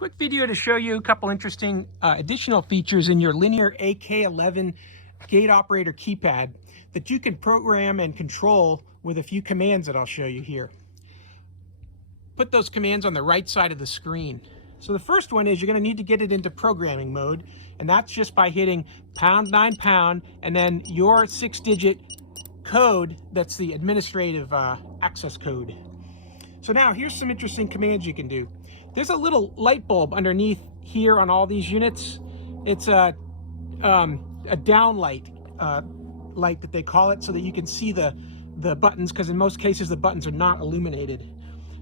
Quick video to show you a couple interesting additional features in your linear AK-11 gate operator keypad that you can program and control with a few commands that I'll show you here. Put those commands on the right side of the screen. So the first one is you're going to need to get it into programming mode, and that's just by hitting #9# and then your 6-digit code that's the administrative access code. So now here's some interesting commands you can do. There's a little light bulb underneath here on all these units. It's a down light, light that they call it, so that you can see the buttons, because in most cases the buttons are not illuminated.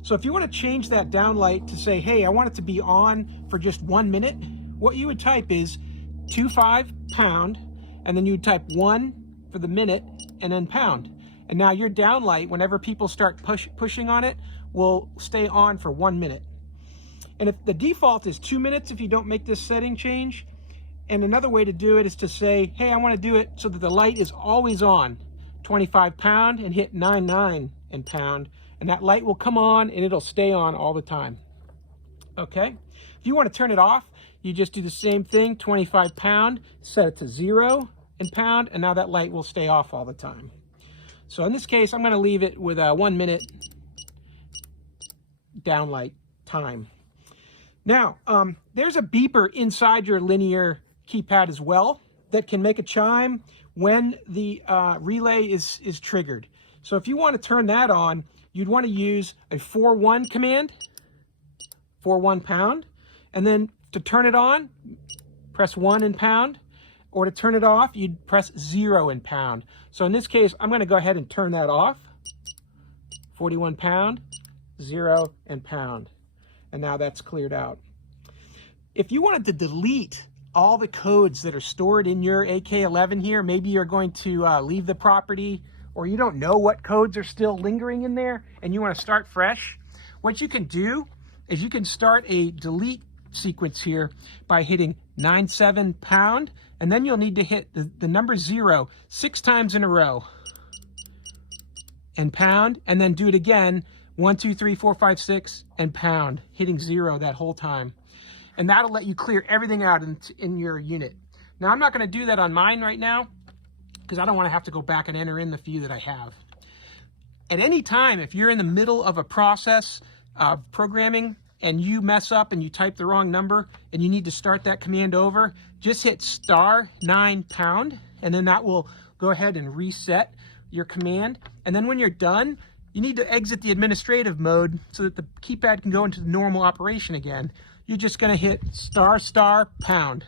So if you want to change that down light to say, hey, I want it to be on for just 1 minute, what you would type is 25 pound, and then you would type 1 for the minute, and then pound. And now your down light, whenever people start pushing on it, will stay on for 1 minute. And if the default is 2 minutes, if you don't make this setting change. And another way to do it is to say, hey, I want to do it so that the light is always on, 25 pound, and hit 99 and pound, and that light will come on and it'll stay on all the time. Okay, if you want to turn it off, you just do the same thing, 25 pound, set it to 0 and pound, and now that light will stay off all the time. So in this case, I'm going to leave it with a 1 minute down light time. Now, there's a beeper inside your linear keypad as well that can make a chime when the relay is triggered. So if you want to turn that on, you'd want to use a 4-1 command, 4-1 pound, and then to turn it on, press 1 and pound, or to turn it off, you'd press 0 and pound. So in this case, I'm going to go ahead and turn that off, 41 pound, 0 and pound. And now that's cleared out. If you wanted to delete all the codes that are stored in your AK-11 here, maybe you're going to leave the property, or you don't know what codes are still lingering in there and you want to start fresh, what you can do is you can start a delete sequence here by hitting 97 pound, and then you'll need to hit the number 0 6 times in a row and pound, and then do it again 1, 2, 3, 4, 5, 6 and pound, hitting 0 that whole time. And that'll let you clear everything out in your unit. Now I'm not going to do that on mine right now because I don't want to have to go back and enter in the few that I have. At any time, if you're in the middle of a process of programming and you mess up and you type the wrong number and you need to start that command over, just hit *9# and then that will go ahead and reset your command. And then when you're done, you need to exit the administrative mode so that the keypad can go into the normal operation again. You're just going to hit **# and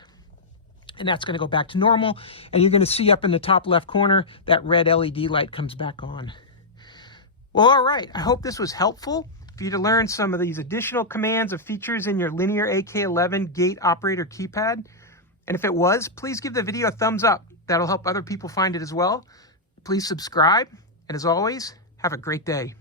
that's going to go back to normal, and you're going to see up in the top left corner that red LED light comes back on. Well, all right, I hope this was helpful for you to learn some of these additional commands and features in your linear AK-11 gate operator keypad. And if it was, please give the video a thumbs up. That'll help other people find it as well. Please subscribe, and as always, have a great day.